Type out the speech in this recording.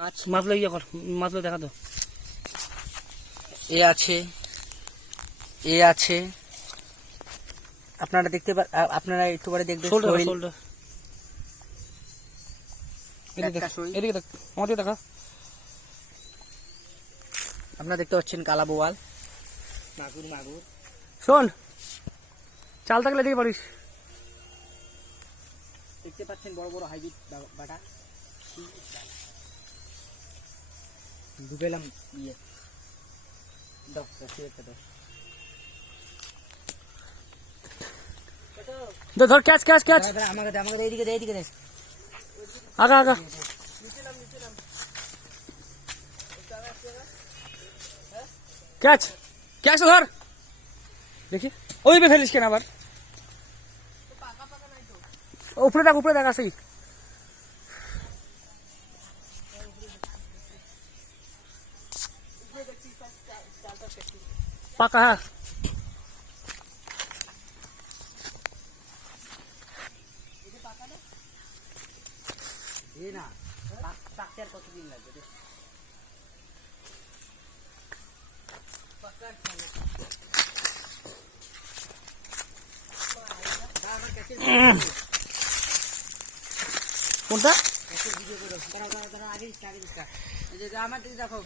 মাছ মাছগুলো ইয়ে কর মাছগুলো দেখা তো। এ আছে এ আছে। আপনারা দেখতে আপনারা একটু পরে দেখবেন এদিকে দেখ দেখ আমাদের দেখা। আপনারা দেখতে পাচ্ছেন কালা বোয়াল। মাগুর মাগুর। শোন চাল থাকলে এদিকে পারিস। দেখতে পাচ্ছেন বড় বড় হাইব্রিড বাটা। ঢুকেলাম ইয়ে দশ দশ একটা দশ দে, ধর ক্যাচ ক্যাচ ক্যাচ দাঁড়া, দাঁড়া, আমাকে দে আমাকে দে এইদিকে দে এইদিকে দে আগা আগা ক্যাচ ক্যাচ ধর দেখি ওই বে ফেলিস কেন আবার উপরে দেখ উপরে দেখ আসি পাকা দে। কোনটা? আগে দেখো।